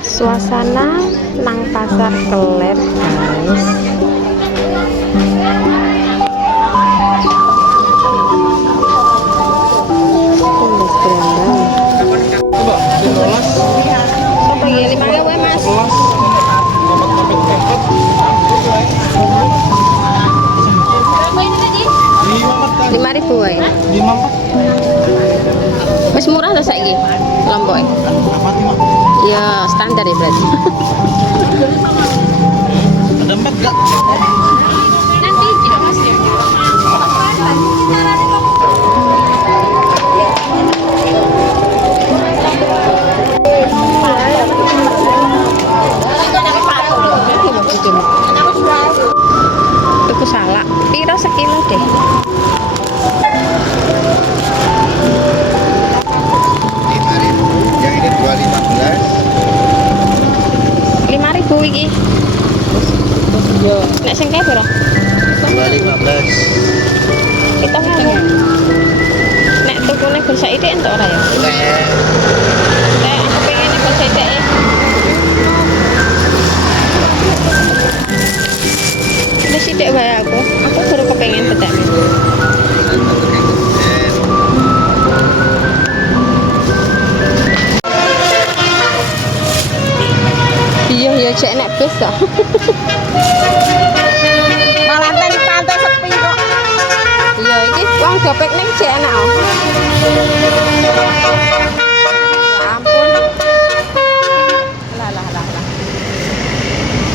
Suasana nang pasar Klewer, guys. Tulis berandang. Sopo iki 5.000 Mas? 5.000 wae. 5. Wis murah lho saiki lompoke. Ya standar ya berarti. Ada 4 enggak? Nanti tidak Mas ya. Tuku salak, piro sekilo deh? Yang ini 2.15. 5.000 iki. Yo, nek sing kae piro? 2.15. Hitung aja. Nek tukune bursa iki entuk ora ya? Nek aku pengen bursa iki. Wis sithik wae aku. Aku baru kepengen pedak. Iya ya cek nek bis kok. Malah tadi pantai sepi kok. Iya iki wong do piknik cek enak.